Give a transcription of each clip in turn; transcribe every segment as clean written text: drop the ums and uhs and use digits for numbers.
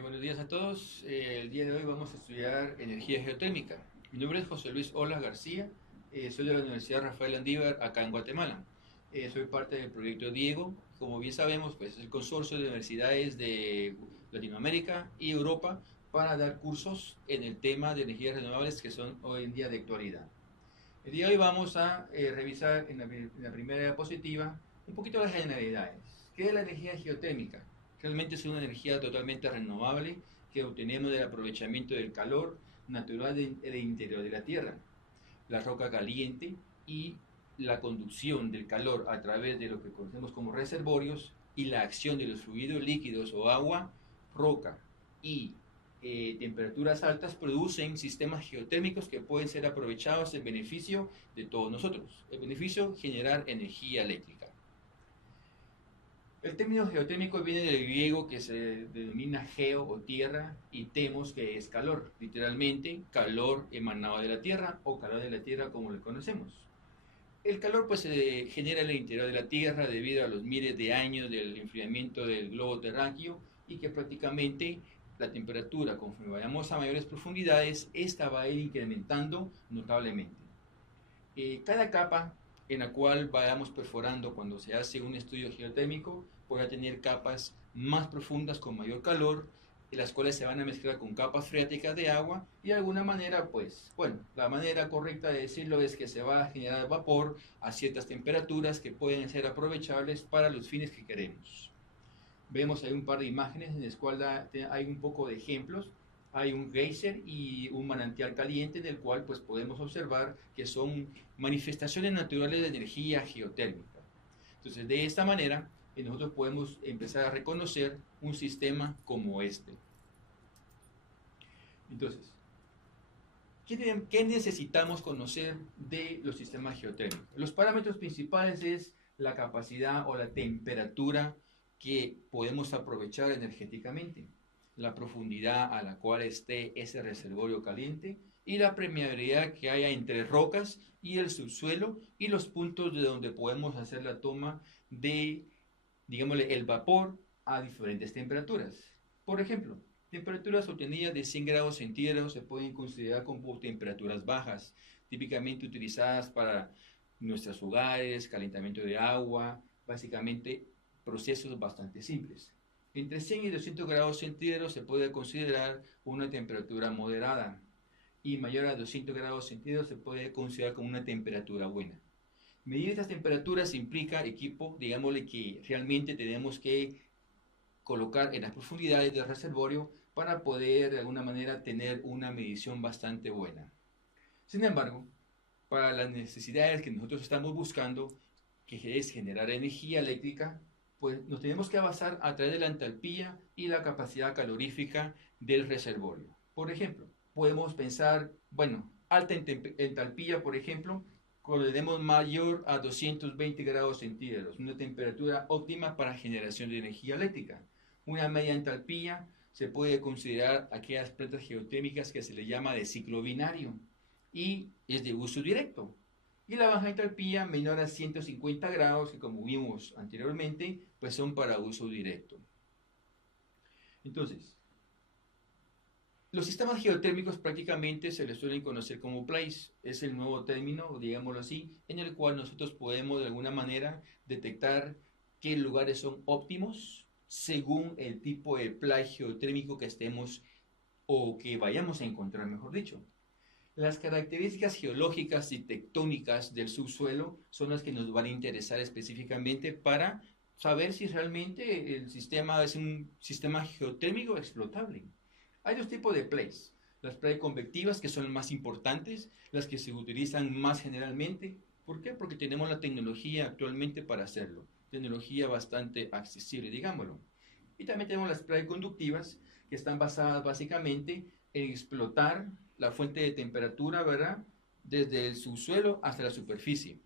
Buenos días a todos. El día de hoy vamos a estudiar energía geotérmica. Mi nombre es José Luis Olas García. Soy de la Universidad Rafael Andívar, acá en Guatemala. Soy parte del proyecto Diego. Como bien sabemos, pues es el consorcio de universidades de Latinoamérica y Europa para dar cursos en el tema de energías renovables que son hoy en día de actualidad. El día de hoy vamos a revisar en la primera diapositiva un poquito las generalidades. ¿Qué es la energía geotérmica? Realmente es una energía totalmente renovable que obtenemos del aprovechamiento del calor natural del interior de la Tierra, la roca caliente y la conducción del calor a través de lo que conocemos como reservorios y la acción de los fluidos líquidos o agua, roca y temperaturas altas producen sistemas geotérmicos que pueden ser aprovechados en beneficio de todos nosotros. El beneficio, generar energía eléctrica. El término geotérmico viene del griego que se denomina geo o tierra y temos que es calor, literalmente calor emanado de la tierra o calor de la tierra como lo conocemos. El calor pues se genera en el interior de la tierra debido a los miles de años del enfriamiento del globo terráqueo y que prácticamente la temperatura conforme vayamos a mayores profundidades, esta va a ir incrementando notablemente. Cada capa en la cual vayamos perforando cuando se hace un estudio geotérmico podrá tener capas más profundas con mayor calor, las cuales se van a mezclar con capas freáticas de agua y de alguna manera, pues, bueno, la manera correcta de decirlo es que se va a generar vapor a ciertas temperaturas que pueden ser aprovechables para los fines que queremos. Vemos ahí un par de imágenes en las cuales hay un poco de ejemplos. Hay un geyser y un manantial caliente en el cual pues podemos observar que son manifestaciones naturales de energía geotérmica. Entonces de esta manera nosotros podemos empezar a reconocer un sistema como este. Entonces, ¿qué necesitamos conocer de los sistemas geotérmicos? Los parámetros principales es la capacidad o la temperatura que podemos aprovechar energéticamente, la profundidad a la cual esté ese reservorio caliente y la permeabilidad que haya entre rocas y el subsuelo y los puntos de donde podemos hacer la toma de, digámosle, el vapor a diferentes temperaturas. Por ejemplo, temperaturas obtenidas de 100 grados centígrados se pueden considerar como temperaturas bajas, típicamente utilizadas para nuestros hogares, calentamiento de agua, básicamente procesos bastante simples. Entre 100 y 200 grados centígrados se puede considerar una temperatura moderada y mayor a 200 grados centígrados se puede considerar como una temperatura buena. Medir estas temperaturas implica equipo, digámosle que realmente tenemos que colocar en las profundidades del reservorio para poder de alguna manera tener una medición bastante buena. Sin embargo, para las necesidades que nosotros estamos buscando, que es generar energía eléctrica, pues nos tenemos que basar a través de la entalpía y la capacidad calorífica del reservorio. Por ejemplo, podemos pensar, bueno, alta entalpía, por ejemplo, cuando tenemos mayor a 220 grados centígrados, una temperatura óptima para generación de energía eléctrica. Una media entalpía se puede considerar aquellas plantas geotérmicas que se le llama de ciclo binario y es de uso directo. Y la baja entalpía menor a 150 grados, que como vimos anteriormente, pues son para uso directo. Entonces, los sistemas geotérmicos prácticamente se les suelen conocer como place, es el nuevo término, digámoslo así, en el cual nosotros podemos de alguna manera detectar qué lugares son óptimos según el tipo de place geotérmico que estemos o que vayamos a encontrar, mejor dicho. Las características geológicas y tectónicas del subsuelo son las que nos van a interesar específicamente para saber si realmente el sistema es un sistema geotérmico explotable. Hay dos tipos de plays. Las plays convectivas, que son las más importantes, las que se utilizan más generalmente. ¿Por qué? Porque tenemos la tecnología actualmente para hacerlo. Tecnología bastante accesible, digámoslo. Y también tenemos las plays conductivas, que están basadas básicamente en explotar la fuente de temperatura, ¿verdad? Desde el subsuelo hasta la superficie.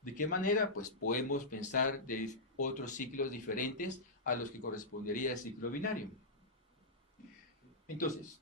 ¿De qué manera? Pues podemos pensar de otros ciclos diferentes a los que correspondería el ciclo binario. Entonces,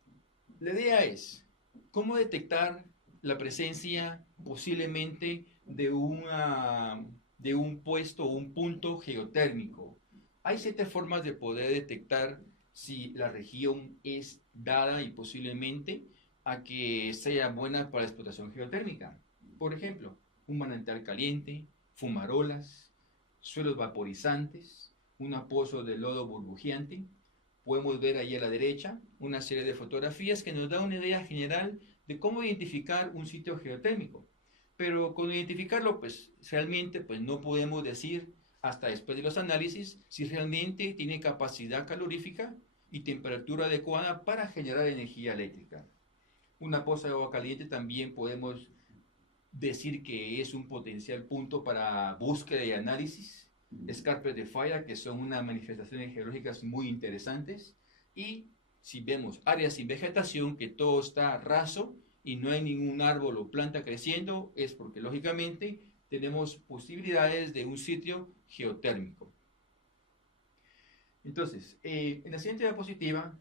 la idea es cómo detectar la presencia posiblemente de un puesto o un punto geotérmico. Hay 7 formas de poder detectar si la región es dada y posiblemente a que sea buena para la explotación geotérmica. Por ejemplo, un manantial caliente, fumarolas, suelos vaporizantes, un pozo de lodo burbujeante. Podemos ver ahí a la derecha una serie de fotografías que nos da una idea general de cómo identificar un sitio geotérmico. Pero con identificarlo, pues realmente pues, no podemos decir hasta después de los análisis si realmente tiene capacidad calorífica y temperatura adecuada para generar energía eléctrica. Una poza de agua caliente también podemos decir que es un potencial punto para búsqueda y análisis. Escarpes de falla, que son unas manifestaciones geológicas muy interesantes. Y si vemos áreas sin vegetación, que todo está raso y no hay ningún árbol o planta creciendo, es porque lógicamente tenemos posibilidades de un sitio geotérmico. Entonces, en la siguiente diapositiva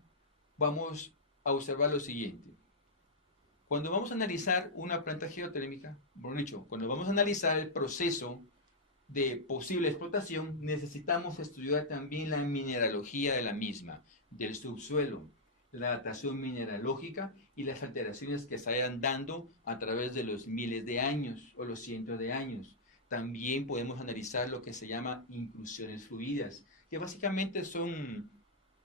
vamos a observar lo siguiente. Cuando vamos a analizar una planta geotérmica, por dicho, cuando vamos a analizar el proceso de posible explotación, necesitamos estudiar también la mineralogía de la misma, del subsuelo, la datación mineralógica y las alteraciones que se vayan dando a través de los miles de años o los cientos de años. También podemos analizar lo que se llama inclusiones fluidas, que básicamente son,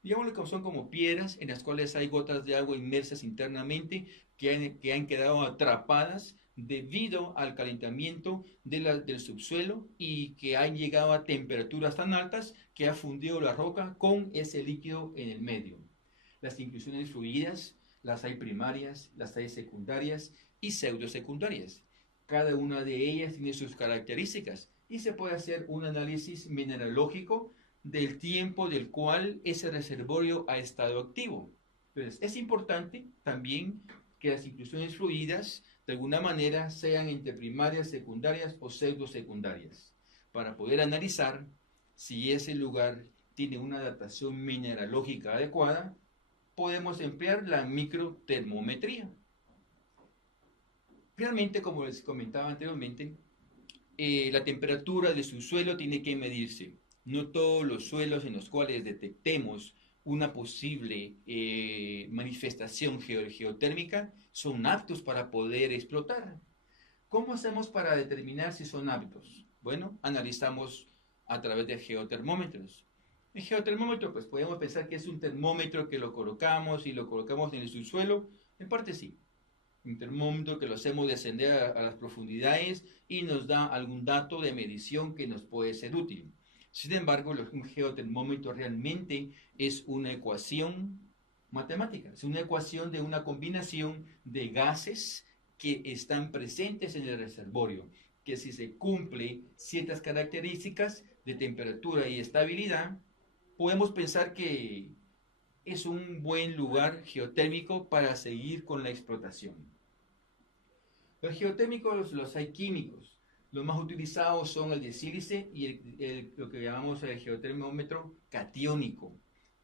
digamos que son como piedras en las cuales hay gotas de agua inmersas internamente que han quedado atrapadas debido al calentamiento del subsuelo y que han llegado a temperaturas tan altas que ha fundido la roca con ese líquido en el medio. Las inclusiones fluidas, las hay primarias, las hay secundarias y pseudosecundarias. Cada una de ellas tiene sus características y se puede hacer un análisis mineralógico del tiempo del cual ese reservorio ha estado activo. Entonces, es importante también que las inclusiones fluidas de alguna manera sean entre primarias, secundarias o pseudosecundarias, para poder analizar si ese lugar tiene una datación mineralógica adecuada. Podemos emplear la microtermometría. Realmente, como les comentaba anteriormente, la temperatura de su suelo tiene que medirse. No todos los suelos en los cuales detectemos una posible manifestación geotérmica son aptos para poder explotar. ¿Cómo hacemos para determinar si son aptos? Bueno, analizamos a través de geotermómetros. El geotermómetro, pues podemos pensar que es un termómetro que lo colocamos y lo colocamos en el subsuelo. En parte sí. Un termómetro que lo hacemos descender a las profundidades y nos da algún dato de medición que nos puede ser útil. Sin embargo, un geotermómetro realmente es una ecuación matemática, es una ecuación de una combinación de gases que están presentes en el reservorio, que si se cumple ciertas características de temperatura y estabilidad, podemos pensar que es un buen lugar geotérmico para seguir con la explotación. Los geotérmicos los hay químicos. Los más utilizados son el de sílice y lo que llamamos el geotermómetro catiónico.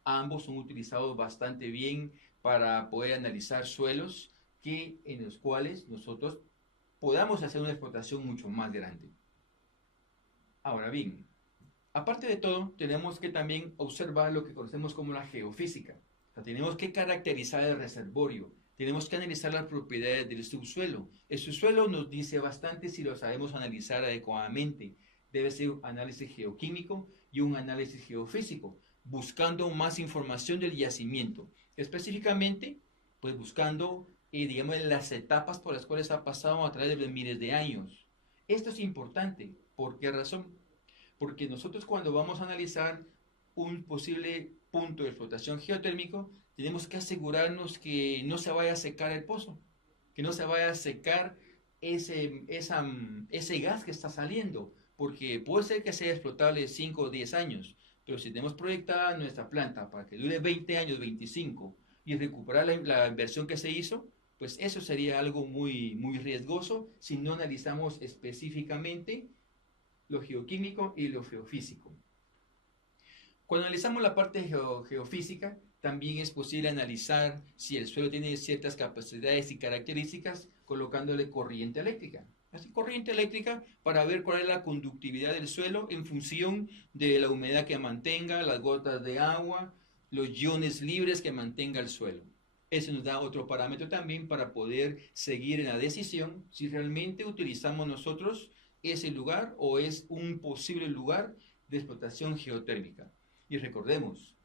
Ambos son utilizados bastante bien para poder analizar suelos en los cuales nosotros podamos hacer una explotación mucho más grande. Ahora bien, aparte de todo, tenemos que también observar lo que conocemos como la geofísica. O sea, tenemos que caracterizar el reservorio, tenemos que analizar las propiedades del subsuelo. El subsuelo nos dice bastante si lo sabemos analizar adecuadamente. Debe ser un análisis geoquímico y un análisis geofísico, buscando más información del yacimiento. Específicamente, pues buscando, digamos, las etapas por las cuales ha pasado a través de los miles de años. Esto es importante. ¿Por qué razón? Porque nosotros cuando vamos a analizar un posible punto de explotación geotérmico, tenemos que asegurarnos que no se vaya a secar el pozo, que no se vaya a secar ese gas que está saliendo, porque puede ser que sea explotable 5 o 10 años, pero si tenemos proyectada nuestra planta para que dure 20 años, 25, y recuperar la inversión que se hizo, pues eso sería algo muy, muy riesgoso si no analizamos específicamente lo geoquímico y lo geofísico. Cuando analizamos la parte geofísica, también es posible analizar si el suelo tiene ciertas capacidades y características colocándole corriente eléctrica. Así, corriente eléctrica para ver cuál es la conductividad del suelo en función de la humedad que mantenga, las gotas de agua, los iones libres que mantenga el suelo. Eso nos da otro parámetro también para poder seguir en la decisión si realmente utilizamos nosotros ese lugar o es un posible lugar de explotación geotérmica. Y recordemos,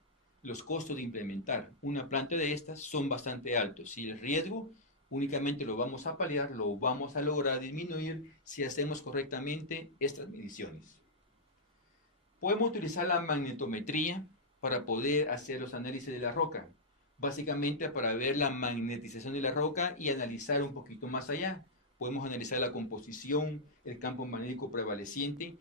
los costos de implementar una planta de estas son bastante altos y el riesgo únicamente lo vamos a paliar, lo vamos a lograr disminuir si hacemos correctamente estas mediciones. Podemos utilizar la magnetometría para poder hacer los análisis de la roca, básicamente para ver la magnetización de la roca y analizar un poquito más allá. Podemos analizar la composición, el campo magnético prevaleciente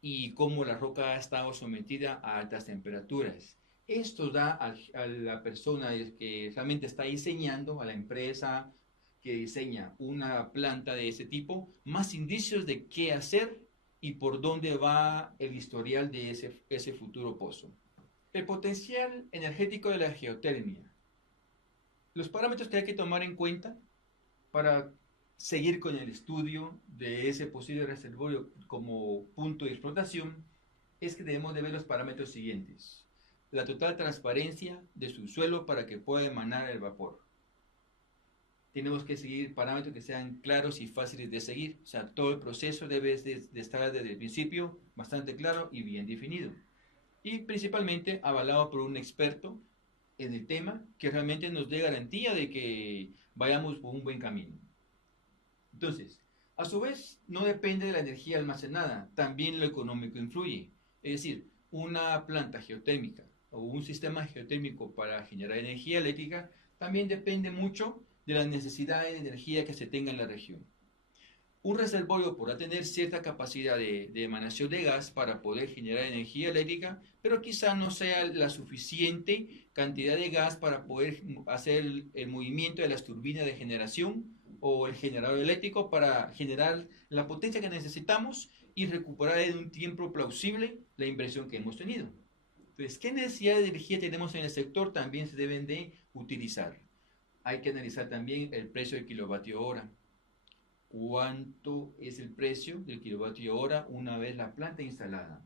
y cómo la roca ha estado sometida a altas temperaturas. Esto da a la persona que realmente está diseñando, a la empresa que diseña una planta de ese tipo, más indicios de qué hacer y por dónde va el historial de ese futuro pozo. El potencial energético de la geotermia. Los parámetros que hay que tomar en cuenta para seguir con el estudio de ese posible reservorio como punto de explotación es que debemos de ver los parámetros siguientes. La total transparencia de su suelo para que pueda emanar el vapor. Tenemos que seguir parámetros que sean claros y fáciles de seguir. O sea, todo el proceso debe de estar desde el principio bastante claro y bien definido. Y principalmente avalado por un experto en el tema que realmente nos dé garantía de que vayamos por un buen camino. Entonces, a su vez, no depende de la energía almacenada, también lo económico influye. Es decir, una planta geotérmica o un sistema geotérmico para generar energía eléctrica también depende mucho de las necesidades de energía que se tenga en la región. Un reservorio podrá tener cierta capacidad de emanación de gas para poder generar energía eléctrica, pero quizá no sea la suficiente cantidad de gas para poder hacer el movimiento de las turbinas de generación o el generador eléctrico para generar la potencia que necesitamos y recuperar en un tiempo plausible la inversión que hemos tenido. Entonces, ¿qué necesidad de energía tenemos en el sector? También se deben de utilizar. Hay que analizar también el precio del kilovatio hora. ¿Cuánto es el precio del kilovatio hora una vez la planta instalada?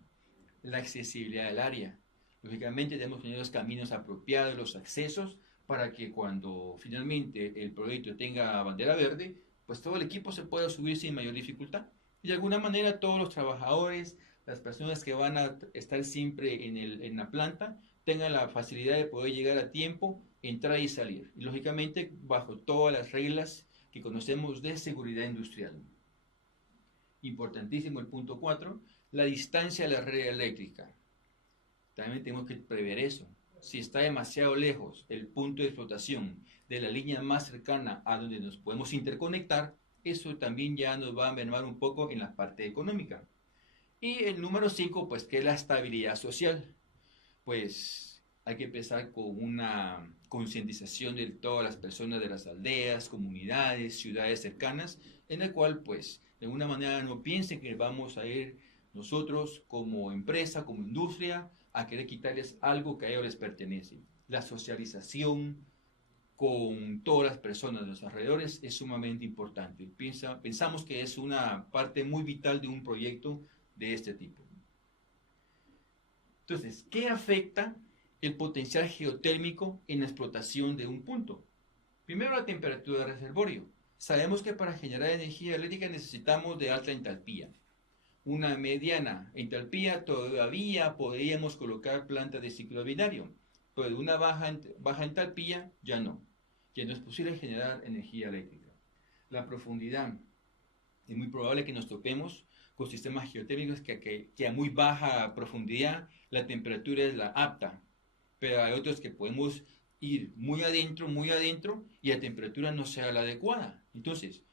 La accesibilidad del área. Lógicamente debemos tener los caminos apropiados, los accesos, para que cuando finalmente el proyecto tenga bandera verde, pues todo el equipo se pueda subir sin mayor dificultad. Y de alguna manera todos los trabajadores, las personas que van a estar siempre en la planta, tengan la facilidad de poder llegar a tiempo, entrar y salir. Y lógicamente bajo todas las reglas que conocemos de seguridad industrial. Importantísimo el punto 4, la distancia a la red eléctrica. También tenemos que prever eso. Si está demasiado lejos el punto de explotación de la línea más cercana a donde nos podemos interconectar, eso también ya nos va a mermar un poco en la parte económica. Y el número 5, pues que es la estabilidad social. Pues hay que empezar con una concientización de todas las personas de las aldeas, comunidades, ciudades cercanas, en el cual pues de alguna manera no piensen que vamos a ir nosotros como empresa, como industria, a querer quitarles algo que a ellos les pertenece. La socialización con todas las personas de los alrededores es sumamente importante. Pensamos que es una parte muy vital de un proyecto de este tipo. Entonces, ¿qué afecta el potencial geotérmico en la explotación de un punto? Primero, la temperatura del reservorio. Sabemos que para generar energía eléctrica necesitamos de alta entalpía. Una mediana entalpía todavía podríamos colocar plantas de ciclo binario, pero de una baja entalpía ya no. Ya no es posible generar energía eléctrica. La profundidad. Es muy probable que nos topemos con sistemas geotérmicos que a muy baja profundidad la temperatura es la apta, pero hay otros que podemos ir muy adentro y la temperatura no sea la adecuada. Entonces,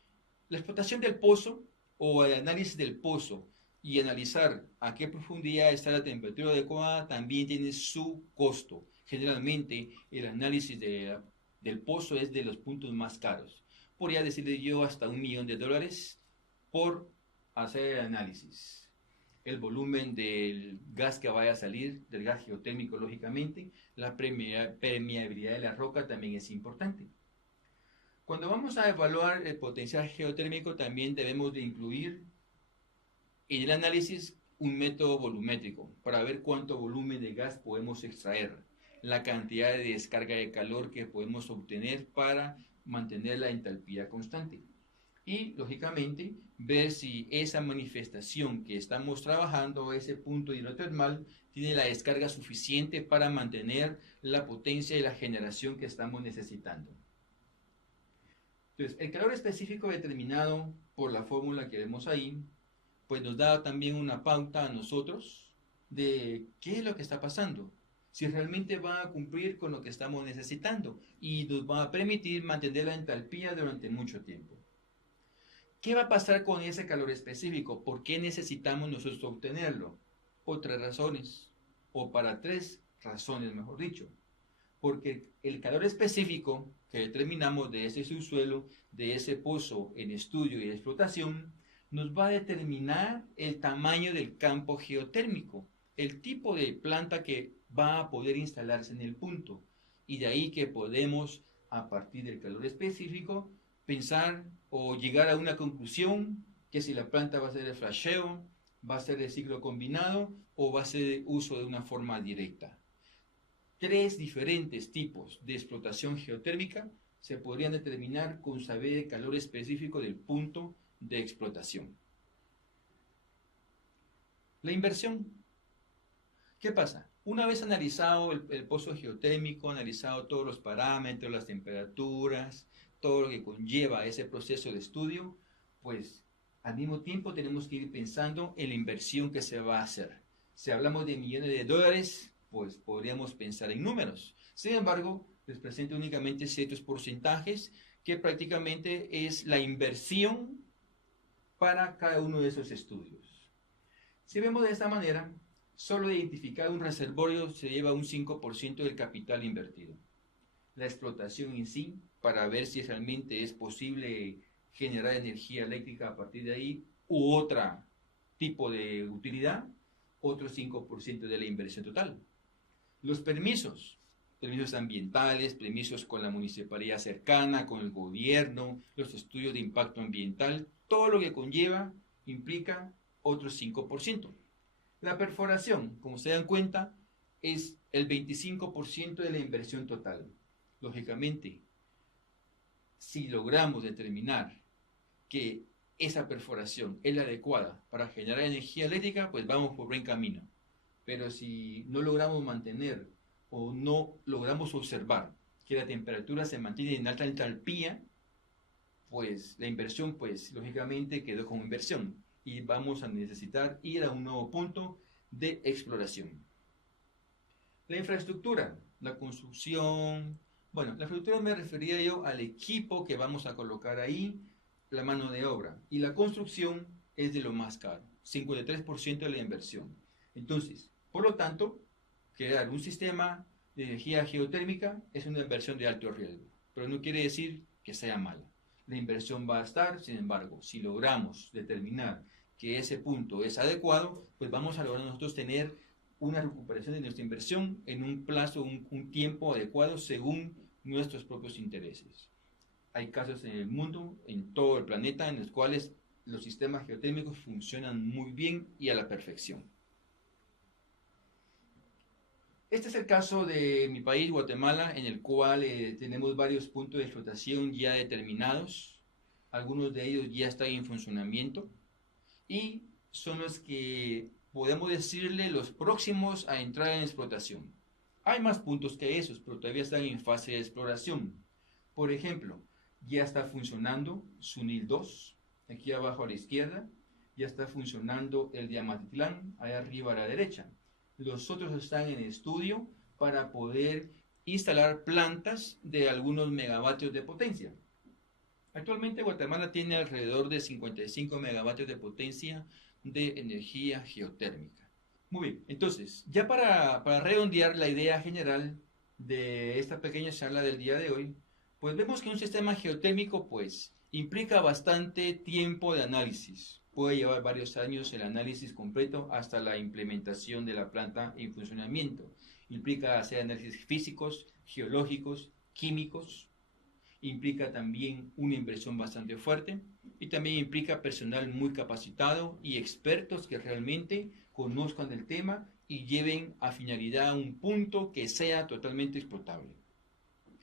la explotación del pozo o el análisis del pozo y analizar a qué profundidad está la temperatura adecuada también tiene su costo. Generalmente el análisis del pozo es de los puntos más caros. Podría decirle yo hasta $1.000.000 por hacer el análisis. El volumen del gas que vaya a salir, del gas geotérmico lógicamente, la permeabilidad de la roca también es importante. Cuando vamos a evaluar el potencial geotérmico también debemos de incluir en el análisis un método volumétrico para ver cuánto volumen de gas podemos extraer. la cantidad de descarga de calor que podemos obtener para mantener la entalpía constante. Y, lógicamente, ver si esa manifestación que estamos trabajando, ese punto hidrotermal, tiene la descarga suficiente para mantener la potencia y la generación que estamos necesitando. Entonces, el calor específico determinado por la fórmula que vemos ahí, pues nos da también una pauta a nosotros de qué es lo que está pasando, si realmente va a cumplir con lo que estamos necesitando y nos va a permitir mantener la entalpía durante mucho tiempo. ¿Qué va a pasar con ese calor específico? ¿Por qué necesitamos nosotros obtenerlo? Por tres razones, o para tres razones, mejor dicho. Porque el calor específico que determinamos de ese subsuelo, de ese pozo en estudio y explotación, nos va a determinar el tamaño del campo geotérmico, el tipo de planta que va a poder instalarse en el punto. Y de ahí que podemos, a partir del calor específico, pensar o llegar a una conclusión que si la planta va a ser de flasheo, va a ser de ciclo combinado o va a ser de uso de una forma directa. Tres diferentes tipos de explotación geotérmica se podrían determinar con saber el calor específico del punto de explotación. La inversión. ¿Qué pasa? Una vez analizado el pozo geotérmico, analizado todos los parámetros, las temperaturas, todo lo que conlleva ese proceso de estudio, pues al mismo tiempo tenemos que ir pensando en la inversión que se va a hacer. Si hablamos de millones de dólares, pues podríamos pensar en números. Sin embargo, les presento únicamente ciertos porcentajes que prácticamente es la inversión para cada uno de esos estudios. Si vemos de esta manera, solo identificar un reservorio se lleva un 5% del capital invertido. La explotación en sí, para ver si realmente es posible generar energía eléctrica a partir de ahí, u otro tipo de utilidad, otro 5% de la inversión total. Los permisos ambientales, permisos con la municipalidad cercana, con el gobierno, los estudios de impacto ambiental, todo lo que conlleva, implica otro 5%. La perforación, como se dan cuenta, es el 25% de la inversión total. Lógicamente, si logramos determinar que esa perforación es la adecuada para generar energía eléctrica, pues vamos por buen camino. Pero si no logramos mantener o no logramos observar que la temperatura se mantiene en alta entalpía, pues la inversión, pues lógicamente quedó como inversión y vamos a necesitar ir a un nuevo punto de exploración. La infraestructura, la construcción, bueno, la infraestructura me refería yo al equipo que vamos a colocar ahí, la mano de obra, y la construcción es de lo más caro, 53% de la inversión. Entonces, por lo tanto, crear un sistema de energía geotérmica es una inversión de alto riesgo, pero no quiere decir que sea mala. La inversión va a estar, sin embargo, si logramos determinar que ese punto es adecuado, pues vamos a lograr nosotros tener una recuperación de nuestra inversión en un plazo, un tiempo adecuado según nuestros propios intereses. Hay casos en el mundo, en todo el planeta, en los cuales los sistemas geotérmicos funcionan muy bien y a la perfección. Este es el caso de mi país, Guatemala, en el cual tenemos varios puntos de explotación ya determinados. Algunos de ellos ya están en funcionamiento y son los que podemos decirle los próximos a entrar en explotación. Hay más puntos que esos, pero todavía están en fase de exploración. Por ejemplo, ya está funcionando Sunil 2, aquí abajo a la izquierda. Ya está funcionando el de Amatitlán, allá arriba a la derecha. Los otros están en estudio para poder instalar plantas de algunos megavatios de potencia. Actualmente Guatemala tiene alrededor de 55 megavatios de potencia de energía geotérmica. Muy bien, entonces, ya para redondear la idea general de esta pequeña charla del día de hoy, pues vemos que un sistema geotérmico pues implica bastante tiempo de análisis. Puede llevar varios años el análisis completo hasta la implementación de la planta en funcionamiento. Implica hacer análisis físicos, geológicos, químicos. Implica también una inversión bastante fuerte y también implica personal muy capacitado y expertos que realmente conozcan el tema y lleven a finalidad un punto que sea totalmente explotable.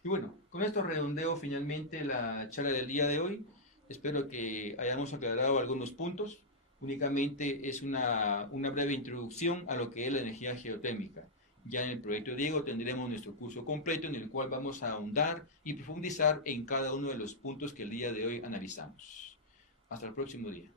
Y bueno, con esto redondeo finalmente la charla del día de hoy. Espero que hayamos aclarado algunos puntos. Únicamente es una breve introducción a lo que es la energía geotérmica. Ya en el proyecto Diego tendremos nuestro curso completo en el cual vamos a ahondar y profundizar en cada uno de los puntos que el día de hoy analizamos. Hasta el próximo día.